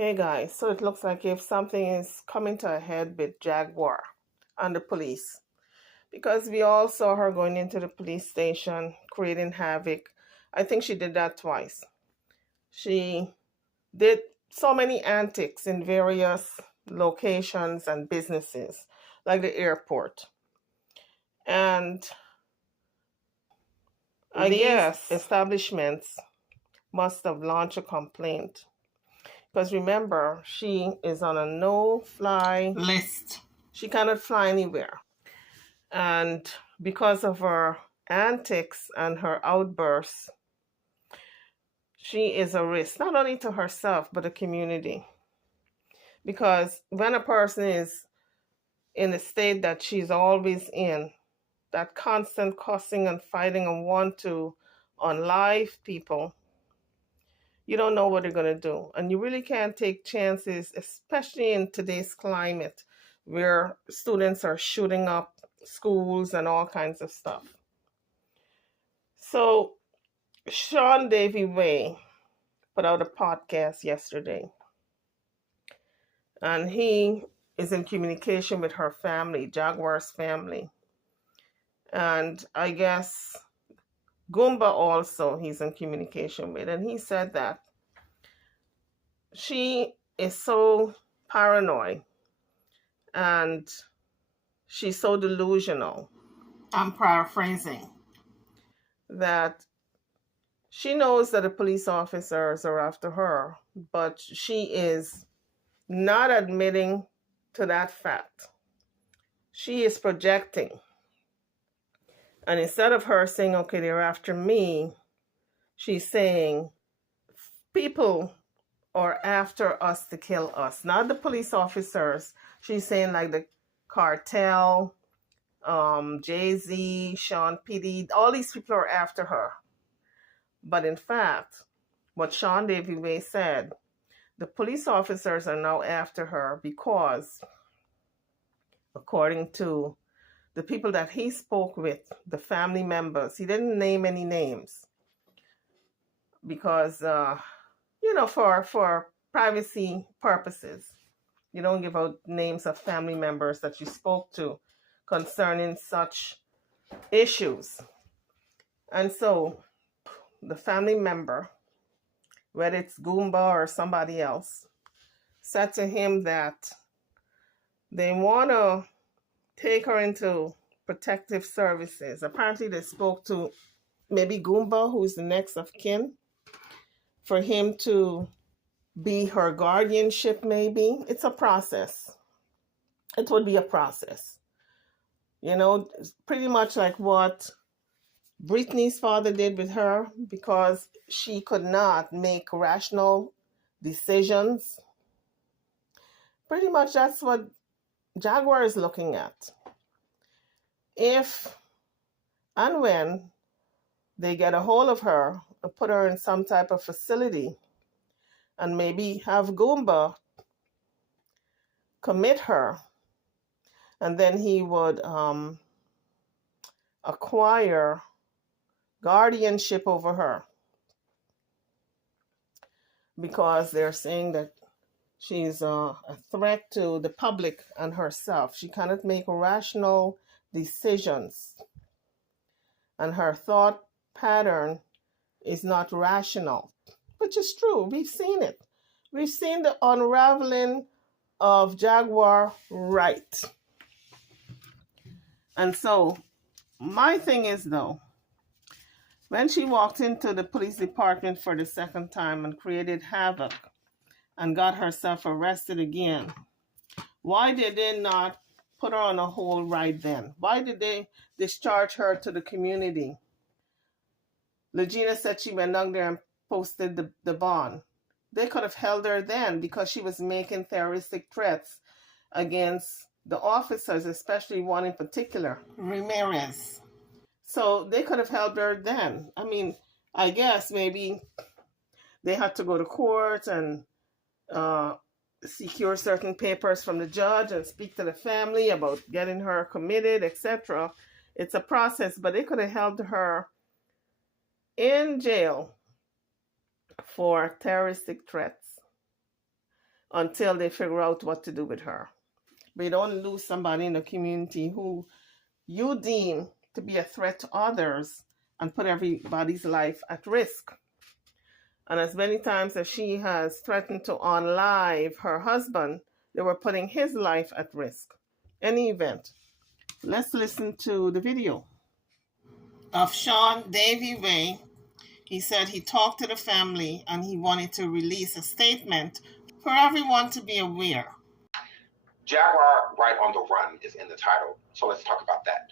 Hey guys, so it looks like if something is coming to a head with Jaguar and the police, because we all saw her going into the police station, creating havoc. I think she did that twice. She did so many antics in various locations and businesses, like the airport. And I guess establishments must have launched a complaint. Because remember, she is on a no-fly list. She cannot fly anywhere. And because of her antics and her outbursts, she is a risk, not only to herself, but the community. Because when a person is in the state that she's always in, that constant cussing and fighting and want to unlive people, you don't know what they're going to do. And you really can't take chances, especially in today's climate where students are shooting up schools and all kinds of stuff. So Sean Davy Way put out a podcast yesterday, and he is in communication with her family, Jaguar's family. And I guess Goomba also he's in communication with. And he said that she is so paranoid and she's so delusional. I'm paraphrasing. That she knows that the police officers are after her, but she is not admitting to that fact. She is projecting. And instead of her saying, okay, they're after me, she's saying, people are after us to kill us, not the police officers. She's saying like the cartel, Jay-Z, Sean P.D., all these people are after her. But in fact, what Sean Davy Way said, the police officers are now after her because, according to the people that he spoke with, the family members, he didn't name any names because, for privacy purposes, you don't give out names of family members that you spoke to concerning such issues. And so the family member, whether it's Goomba or somebody else, said to him that they want to take her into protective services. Apparently they spoke to maybe Goomba, who's the next of kin, for him to be her guardianship maybe. It's a process. It would be a process. Pretty much like what Brittany's father did with her, because she could not make rational decisions. Pretty much that's what Jaguar is looking at. If and when they get a hold of her and put her in some type of facility and maybe have Goomba commit her, and then he would acquire guardianship over her, because they're saying that she's a threat to the public and herself. She cannot make rational decisions, and her thought pattern is not rational, which is true. We've seen it. We've seen the unraveling of Jaguar right. And so my thing is, though, when she walked into the police department for the second time and created havoc and got herself arrested again, why did they not put her on a hold right then? Why did they discharge her to the community? Legina said she went down there and posted the bond. They could have held her then because she was making terroristic threats against the officers, especially one in particular, Ramirez. So they could have held her then. I mean, I guess maybe they had to go to court and secure certain papers from the judge and speak to the family about getting her committed, etc. It's a process, but they could have held her in jail for terroristic threats. until they figure out what to do with her. But you don't lose somebody in the community who you deem to be a threat to others and put everybody's life at risk. And as many times as she has threatened to unalive her husband, they were putting his life at risk. Any event. Let's listen to the video of Sean Davy Ray. He said he talked to the family and he wanted to release a statement for everyone to be aware. Jaguar, right on the run, is in the title. So let's talk about that.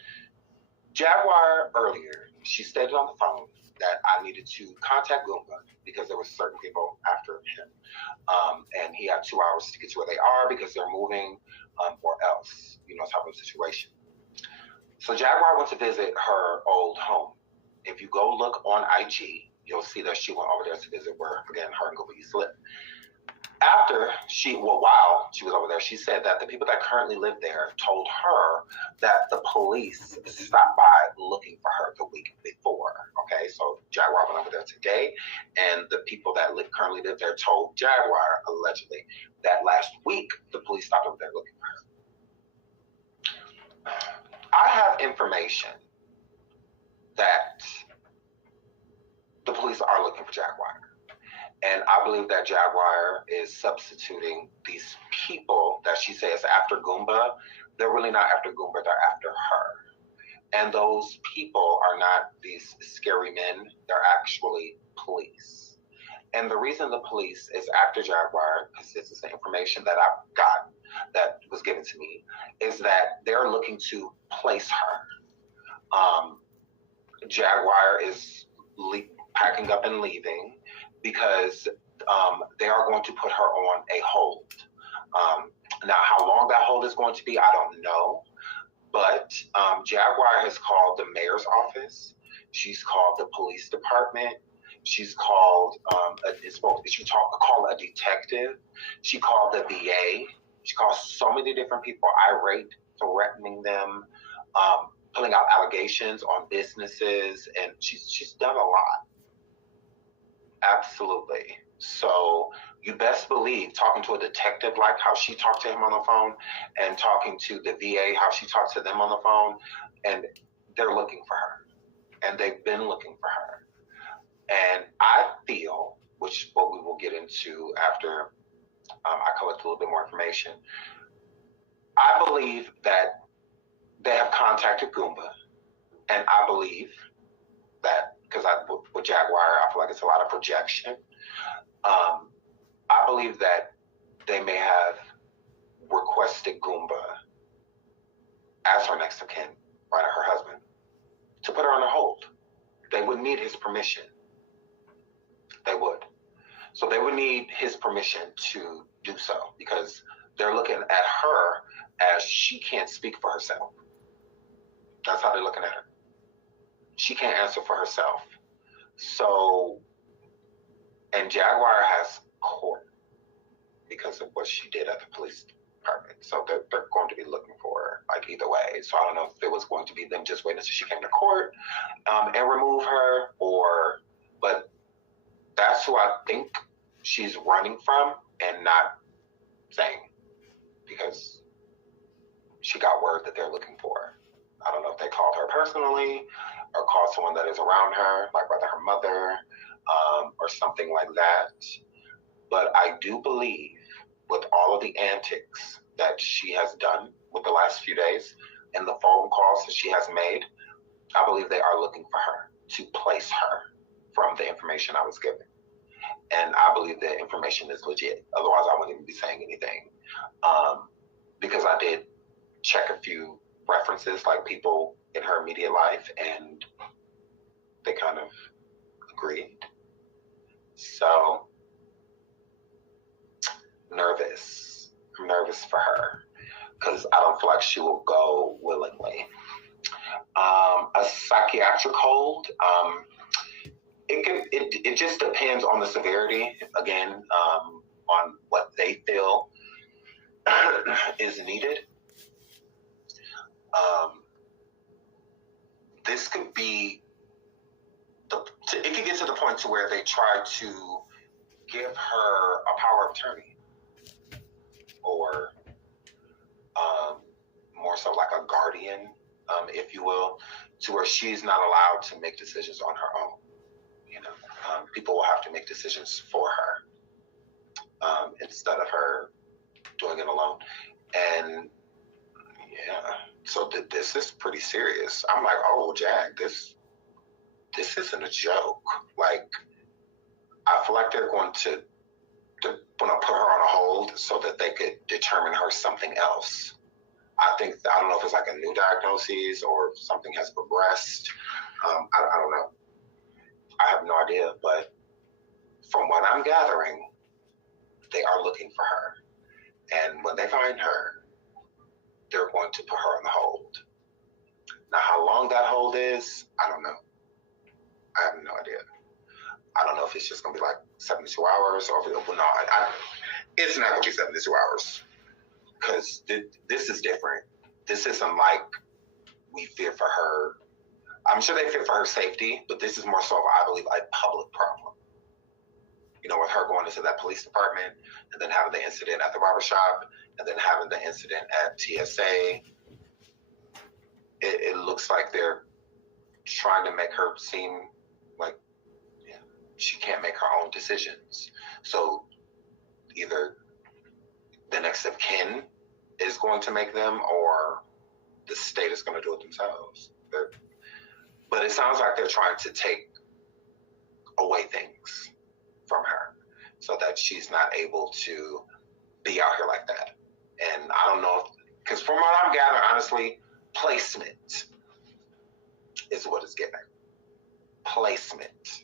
Jaguar, earlier, she stated on the phone that I needed to contact Goomba because there were certain people after him. And he had 2 hours to get to where they are because they're moving or else, type of situation. So Jaguar went to visit her old home. If you go look on IG, you'll see that she went over there to visit where, again, her and Goomba used to live. While she was over there, she said that the people that currently live there told her that the police stopped by looking for her the week before. Okay, so Jaguar went over there today, and the people that currently live there told Jaguar, allegedly, that last week the police stopped over there looking for her. I have information that the police are looking for Jaguar. And I believe that Jaguar is substituting these people that she says after Goomba. They're really not after Goomba, they're after her. And those people are not these scary men, they're actually police. And the reason the police is after Jaguar, because this is the information that I've got that was given to me, is that they're looking to place her. Jaguar is packing up and leaving because they are going to put her on a hold. Now, how long that hold is going to be, I don't know. But Jaguar has called the mayor's office. She's called the police department. She's called called a detective. She called the VA. She called so many different people irate, threatening them, pulling out allegations on businesses, and she's done a lot. Absolutely. So you best believe talking to a detective like how she talked to him on the phone, and talking to the VA how she talked to them on the phone, and they're looking for her, and they've been looking for her. And I feel, which what we will get into after I collect a little bit more information, I believe that they have contacted Goomba, and I believe that, because with Jaguar, I feel like it's a lot of projection. I believe that they may have requested Goomba as her next of kin, right, her husband, to put her on a hold. They would need his permission. They would. So they would need his permission to do so, because they're looking at her as she can't speak for herself. That's how they're looking at her. She can't answer for herself. So, and Jaguar has court because of what she did at the police department. So they're going to be looking for her, like, either way. So I don't know if it was going to be them just waiting until she came to court and remove her, but that's who I think she's running from and not saying, because she got word that they're looking for her. I don't know if they called her personally or called someone that is around her, like whether her mother or something like that. But I do believe, with all of the antics that she has done with the last few days and the phone calls that she has made, I believe they are looking for her to place her from the information I was given. And I believe the information is legit. Otherwise, I wouldn't even be saying anything. Because I did check a few references, like people in her immediate life, and they kind of agreed. So, nervous. I'm nervous for her because I don't feel like she will go willingly. A psychiatric hold, it just depends on the severity, again, on what they feel is needed. This could be it could get to the point to where they try to give her a power of attorney. or more so like a guardian, if you will, to where she's not allowed to make decisions on her own. People will have to make decisions for her instead of her doing it alone. And yeah, so this is pretty serious. I'm like, oh, Jag, this isn't a joke. Like, I feel like they're going to put her on a hold so that they could determine her something else. I don't know if it's like a new diagnosis or if something has progressed. I don't know. I have no idea, but from what I'm gathering, they are looking for her. And when they find her, they're going to put her on the hold. Now, how long that hold is, I don't know. I have no idea. I don't know if it's just going to be like 72 hours or if it's not going to be 72 hours. Because this is different. This isn't like we fear for her. I'm sure they fear for her safety, but this is more so, I believe, a public problem. With her going into that police department and then having the incident at the barbershop and then having the incident at TSA. It looks like they're trying to make her seem like she can't make her own decisions. So either the next of kin is going to make them or the state is going to do it themselves. But it sounds like they're trying to take away things from her so that she's not able to be out here like that. And I don't know because from what I'm gathering, honestly, placement is what it's giving. Placement.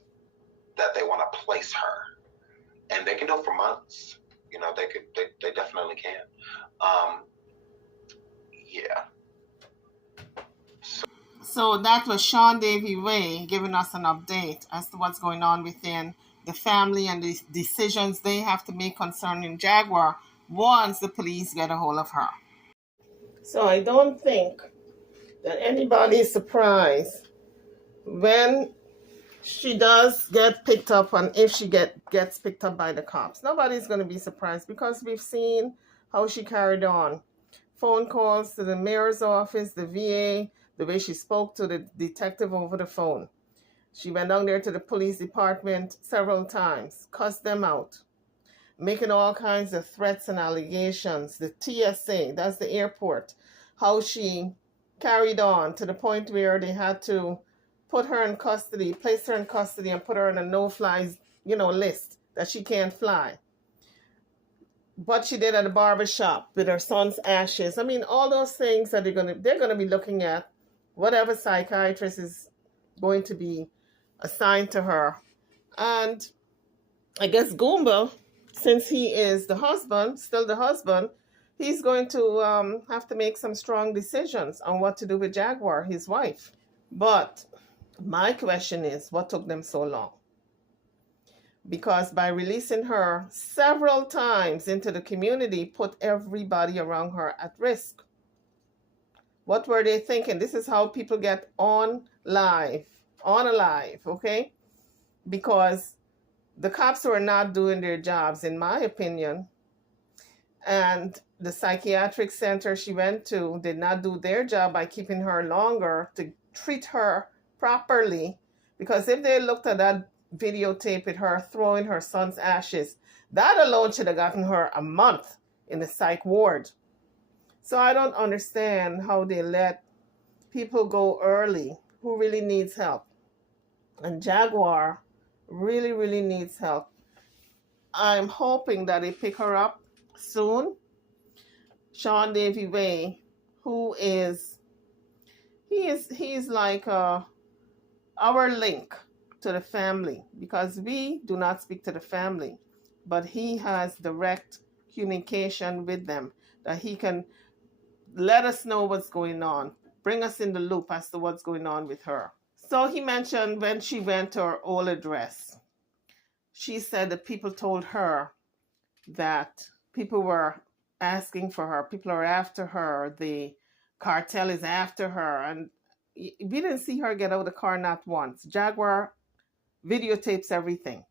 That they want to place her. And they can do it for months. They definitely can. Yeah. So that was Sean Davy Way giving us an update as to what's going on within the family and the decisions they have to make concerning Jaguar once the police get a hold of her. So I don't think that anybody is surprised when she does get picked up and if she gets picked up by the cops. Nobody's going to be surprised because we've seen how she carried on. Phone calls to the mayor's office, the VA, the way she spoke to the detective over the phone. She went down there to the police department several times, cussed them out, making all kinds of threats and allegations. The TSA, that's the airport, how she carried on to the point where they had to put her in custody, place her in custody and put her on a no-fly, list that she can't fly. What she did at the barbershop with her son's ashes. I mean, all those things that they're gonna be looking at, whatever psychiatrist is going to be assigned to her. And I guess Goomba, since he is the husband, still the husband, he's going to have to make some strong decisions on what to do with Jaguar, his wife. But my question is, what took them so long? Because by releasing her several times into the community, put everybody around her at risk. What were they thinking? This is how people get on alive, okay? Because the cops were not doing their jobs, in my opinion. And the psychiatric center she went to did not do their job by keeping her longer to treat her properly. Because if they looked at that videotape with her throwing her son's ashes, that alone should have gotten her a month in the psych ward. So I don't understand how they let people go early who really needs help. And Jaguar really, really needs help. I'm hoping that they pick her up soon. Sean Davy Way, who is, he's like our link to the family, because we do not speak to the family, but he has direct communication with them, that he can let us know what's going on, bring us in the loop as to what's going on with her. So he mentioned when she went to her old address, she said that people told her that people were asking for her, people are after her, the cartel is after her, and we didn't see her get out of the car not once. Jaguar videotapes everything.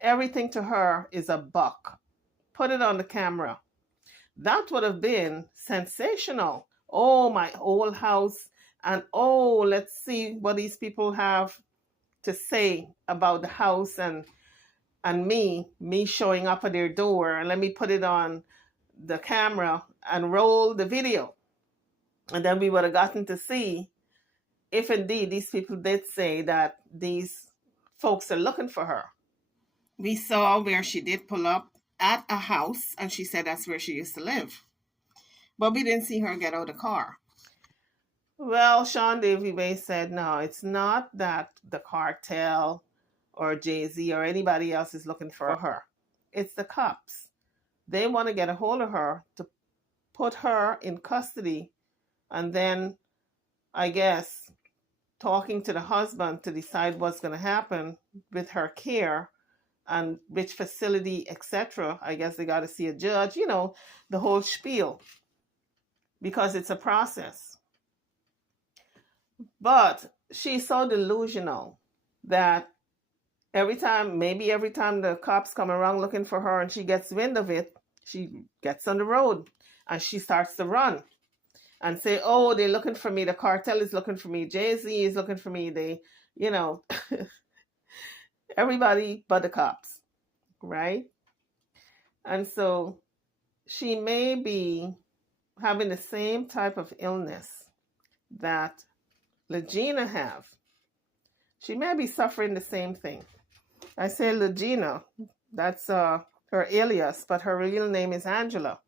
Everything to her is a buck. Put it on the camera. that would have been sensational. Oh, my whole house. And oh, let's see what these people have to say about the house and me showing up at their door, and let me put it on the camera and roll the video. And then we would have gotten to see if indeed these people did say that these folks are looking for her. We saw where she did pull up at a house, and she said that's where she used to live. But we didn't see her get out of the car. Well, Sean Davy Bay said, no, it's not that the cartel or Jay-Z or anybody else is looking for her. It's the cops. They want to get a hold of her to put her in custody, and then, I guess, talking to the husband to decide what's going to happen with her care and which facility, etc. I guess they got to see a judge, the whole spiel, because it's a process. But she's so delusional that every time the cops come around looking for her and she gets wind of it, she gets on the road and she starts to run and say, oh, they're looking for me. The cartel is looking for me. Jay-Z is looking for me. They, everybody but the cops, right? And so she may be having the same type of illness that Legina have. She may be suffering the same thing. I say Legina, that's her alias, but her real name is Angela.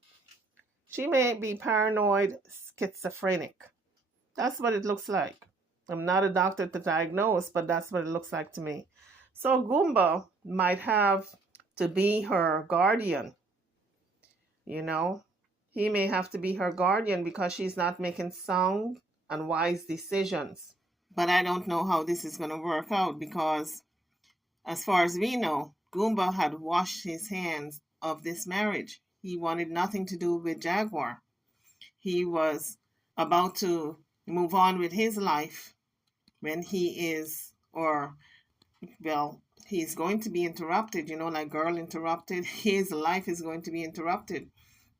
She may be paranoid schizophrenic. That's what it looks like. I'm not a doctor to diagnose, but that's what it looks like to me. So Goomba might have to be her guardian. He may have to be her guardian because she's not making sound and wise decisions. But I don't know how this is going to work out because, as far as we know, Goomba had washed his hands of this marriage. He wanted nothing to do with Jaguar. He was about to move on with his life when he's going to be interrupted, like Girl interrupted. His life is going to be interrupted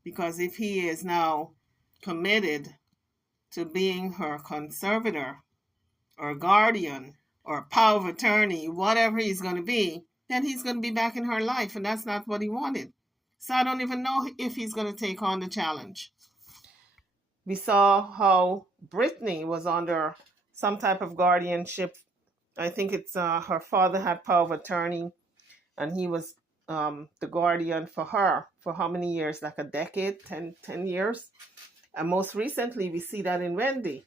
because if he is now committed to being her conservator or guardian or power of attorney, whatever he's going to be, then he's going to be back in her life, and that's not what he wanted. So I don't even know if he's going to take on the challenge. We saw how Brittany was under some type of guardianship. I think it's her father had power of attorney, and he was the guardian for her for how many years? Like a decade, 10 years. And most recently, we see that in Wendy,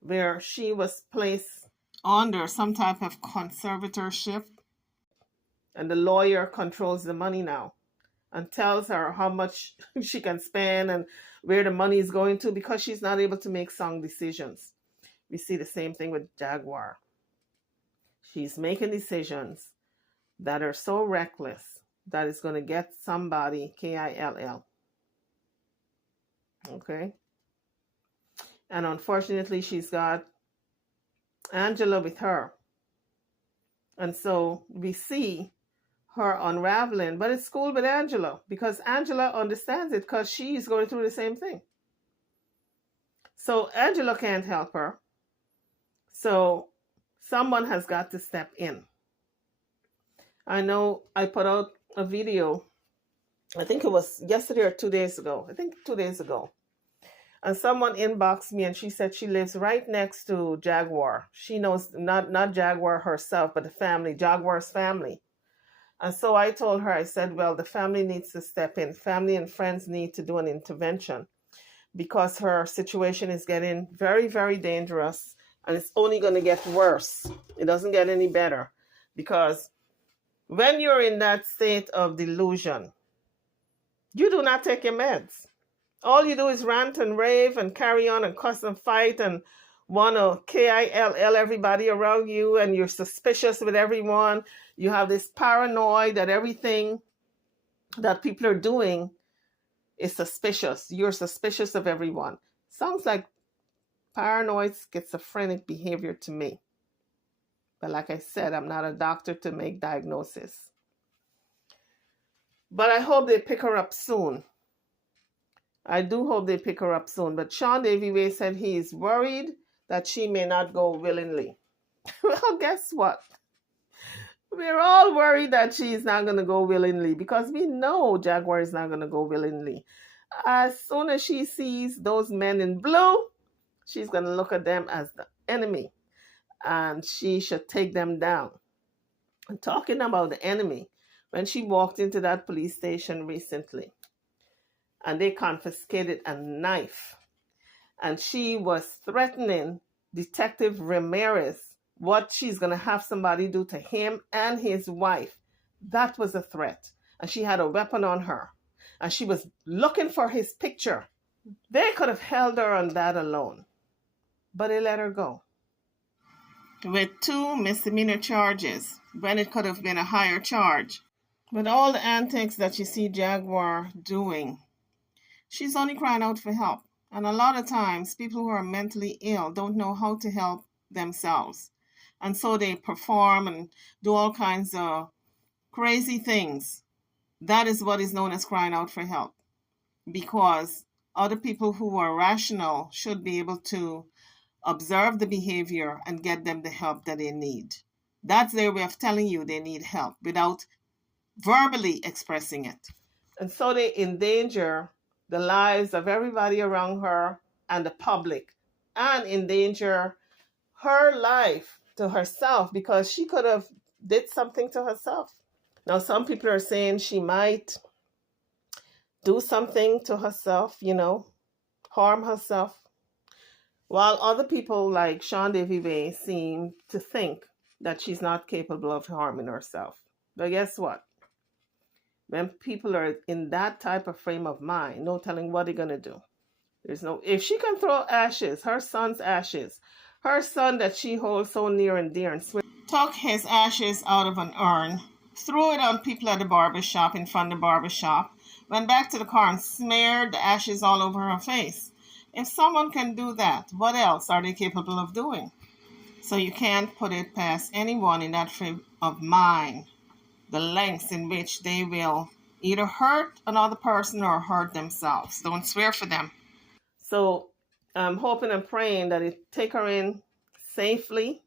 where she was placed under some type of conservatorship, and the lawyer controls the money now and tells her how much she can spend and where the money is going to because she's not able to make sound decisions. We see the same thing with Jaguar. She's making decisions that are so reckless that it's going to get somebody KILL. Okay? And unfortunately, she's got Angela with her. And so we see her unraveling, but it's cool with Angela because Angela understands it because she's going through the same thing. So Angela can't help her. So someone has got to step in. I know I put out a video, I think it was yesterday or 2 days ago. I think 2 days ago. And someone inboxed me and she said she lives right next to Jaguar. She knows not Jaguar herself, but the family, Jaguar's family. And so I told her, I said, well, the family needs to step in. Family and friends need to do an intervention because her situation is getting very, very dangerous and it's only going to get worse. It doesn't get any better because when you're in that state of delusion, you do not take your meds. All you do is rant and rave and carry on and cuss and fight and want to KILL everybody around you, and you're suspicious with everyone. You have this paranoia that everything that people are doing is suspicious. You're suspicious of everyone. Sounds like paranoid schizophrenic behavior to me. But like I said, I'm not a doctor to make diagnosis. But I hope they pick her up soon. I do hope they pick her up soon. But Sean Davy Way said he is worried that she may not go willingly. Well, guess what? We're all worried that she's not going to go willingly because we know Jaguar is not going to go willingly. As soon as she sees those men in blue, she's going to look at them as the enemy and she should take them down. And talking about the enemy, when she walked into that police station recently and they confiscated a knife and she was threatening Detective Ramirez what she's going to have somebody do to him and his wife. That was a threat. And she had a weapon on her. And she was looking for his picture. They could have held her on that alone. But they let her go. With 2 misdemeanor charges, when it could have been a higher charge. With all the antics that you see Jaguar doing, she's only crying out for help. And a lot of times, people who are mentally ill don't know how to help themselves. And so they perform and do all kinds of crazy things. That is what is known as crying out for help. Because other people who are rational should be able to observe the behavior and get them the help that they need. That's their way of telling you they need help without verbally expressing it. And so they endanger the lives of everybody around her and the public, and endanger her life to herself because she could have did something to herself. Now, some people are saying she might do something to herself, harm herself, while other people like Sean Davy Way seem to think that she's not capable of harming herself. But guess what? When people are in that type of frame of mind, no telling what they're going to do. If she can throw ashes, her son's ashes, her son that she holds so near and dear, and took his ashes out of an urn, threw it on people at the barbershop, in front of the barbershop, went back to the car and smeared the ashes all over her face. If someone can do that, what else are they capable of doing? So you can't put it past anyone in that frame of mind, the lengths in which they will either hurt another person or hurt themselves. Don't swear for them. So I'm hoping and praying that it take her in safely.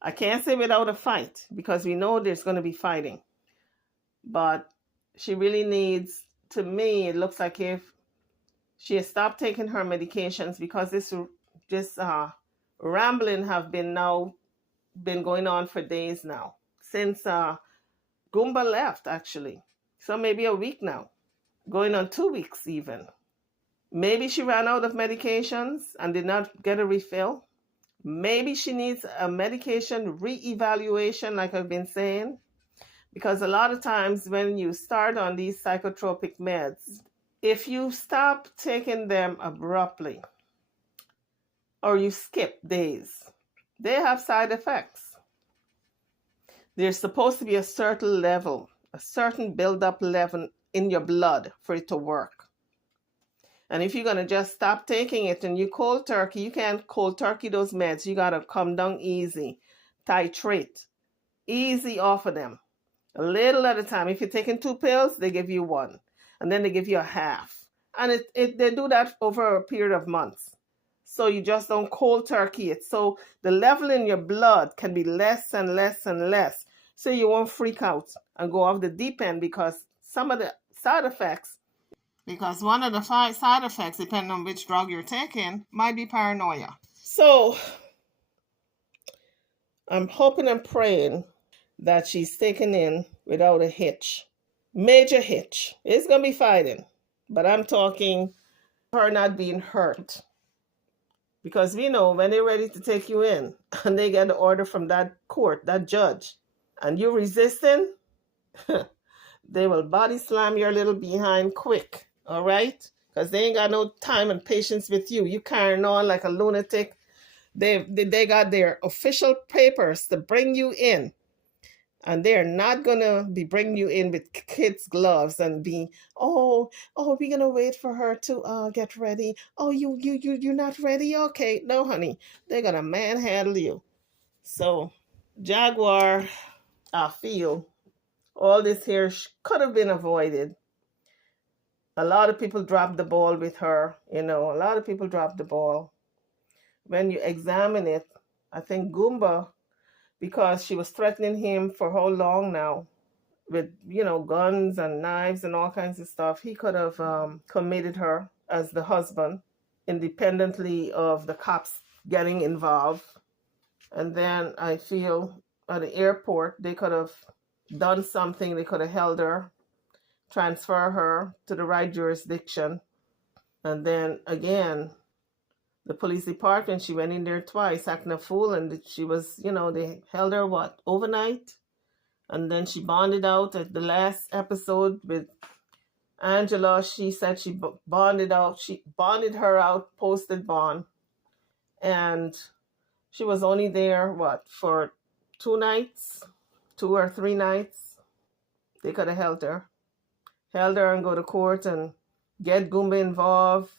I can't say without a fight because we know there's going to be fighting. But she really needs, to me, it looks like if she has stopped taking her medications, because this rambling have been going on for days now, since Goomba left, actually. So maybe a week now, going on 2 weeks even. Maybe she ran out of medications and did not get a refill. Maybe she needs a medication reevaluation, like I've been saying, because a lot of times when you start on these psychotropic meds, if you stop taking them abruptly or you skip days, they have side effects. There's supposed to be a certain level, a certain build-up level in your blood for it to work. And if you're going to just stop taking it and you cold turkey, you can't cold turkey those meds. You got to come down easy, titrate, easy off of them, a little at a time. If you're taking 2 pills, they give you 1, and then they give you a half. And they do that over a period of months. So you just don't cold turkey it. So the level in your blood can be less and less and less. So you won't freak out and go off the deep end, because some of the side effects, because one of the 5 side effects, depending on which drug you're taking, might be paranoia. So I'm hoping and praying that she's taken in without a hitch. Major hitch. It's going to be fighting. But I'm talking her not being hurt. Because we know when they're ready to take you in and they get the order from that court, that judge, and you're resisting, they will body slam your little behind quick. All right? Because they ain't got no time and patience with you. You carrying on like a lunatic. They got their official papers to bring you in. And they're not going to be bringing you in with kids' gloves and be, we're going to wait for her to get ready. Oh, you're not ready? Okay. No, honey. They're going to manhandle you. So, Jaguar, I feel all this here could have been avoided. A lot of people dropped the ball with her. A lot of people dropped the ball. When you examine it, I think Goomba, because she was threatening him for how long now with, guns and knives and all kinds of stuff, he could have committed her as the husband independently of the cops getting involved. And then I feel at the airport, they could have done something. They could have held her, transfer her to the right jurisdiction. And then again, the police department, she went in there twice acting a fool, and she was, they held her overnight. And then she bonded out at the last episode with Angela. She said she bonded out. She bonded her out, posted bond. And she was only there, for 2 nights, 2 or 3 nights. They could have held her and go to court and get Goomba involved,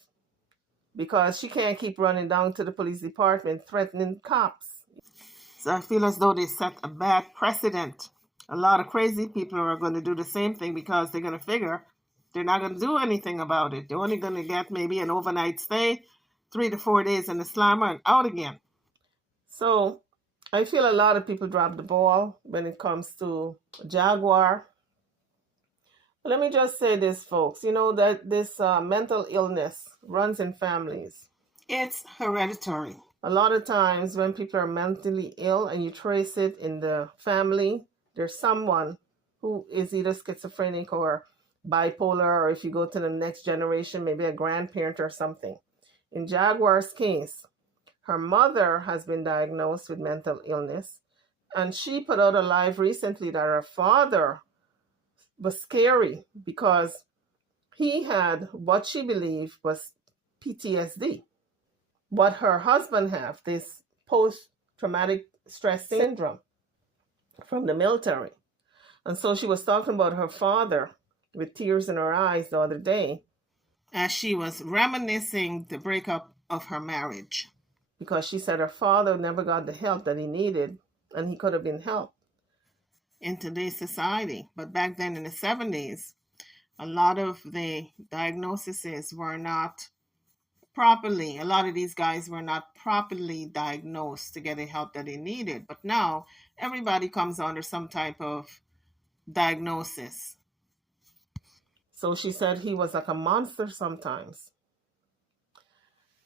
because she can't keep running down to the police department threatening cops. So I feel as though they set a bad precedent. A lot of crazy people are going to do the same thing, because they're going to figure they're not going to do anything about it. They're only going to get maybe an overnight stay, 3 to 4 days in the slammer, and out again. So I feel a lot of people drop the ball when it comes to Jaguar. Let me just say this, folks. That this mental illness runs in families. It's hereditary. A lot of times when people are mentally ill and you trace it in the family, there's someone who is either schizophrenic or bipolar, or if you go to the next generation, maybe a grandparent or something. In Jaguar's case, her mother has been diagnosed with mental illness, and she put out a live recently that her father was scary because he had what she believed was PTSD. What her husband have, this post-traumatic stress syndrome from the military. And so she was talking about her father with tears in her eyes the other day as she was reminiscing the breakup of her marriage, because she said her father never got the help that he needed, and he could have been helped in today's society. But back then in the 70s, a lot of the diagnoses were not properly, a lot of these guys were not properly diagnosed to get the help that they needed. But now everybody comes under some type of diagnosis. So she said he was like a monster sometimes.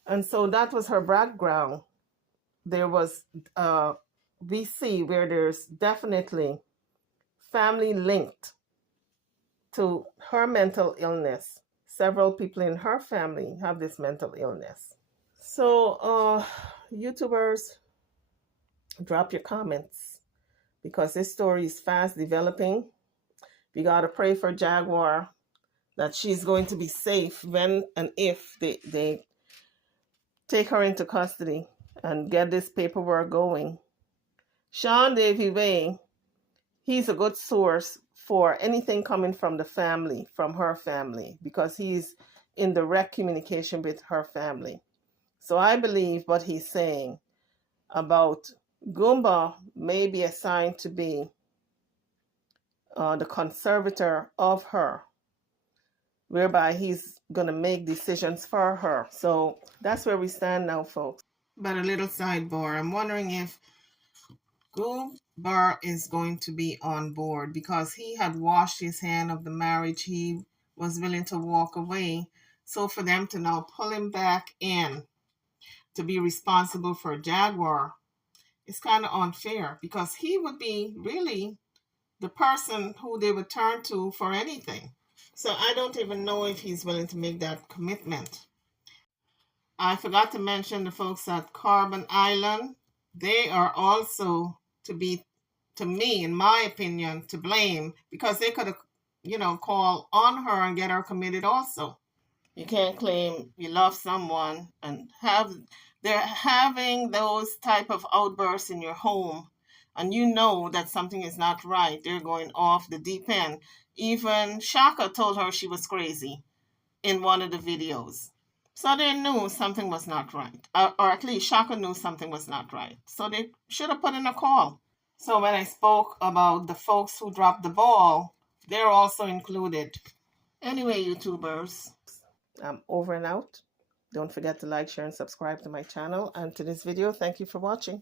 And so that was her background. There was, we see where there's definitely family linked to her mental illness. Several people in her family have this mental illness. So, YouTubers, drop your comments, because this story is fast developing. We got to pray for Jaguar that she's going to be safe when and if they take her into custody and get this paperwork going. Sean Davy Way, he's a good source for anything coming from the family, from her family, because he's in direct communication with her family. So I believe what he's saying about Goomba may be assigned to be the conservator of her, whereby he's going to make decisions for her. So that's where we stand now, folks. But a little sidebar, I'm wondering if Goomba is going to be on board, because he had washed his hand of the marriage. He was willing to walk away. So for them to now pull him back in to be responsible for Jaguar, it's kind of unfair, because he would be really the person who they would turn to for anything. So I don't even know if he's willing to make that commitment. I forgot to mention the folks at Carbon Island. They are also to be, to me, in my opinion, to blame, because they could have, call on her and get her committed also. You can't claim you love someone and they're having those type of outbursts in your home, and you know that something is not right. They're going off the deep end. Even Shaka told her she was crazy in one of the videos. So they knew something was not right. Or at least Shaka knew something was not right. So they should have put in a call. So when I spoke about the folks who dropped the ball, they're also included. Anyway, YouTubers, I'm over and out. Don't forget to like, share, and subscribe to my channel. And to this video, thank you for watching.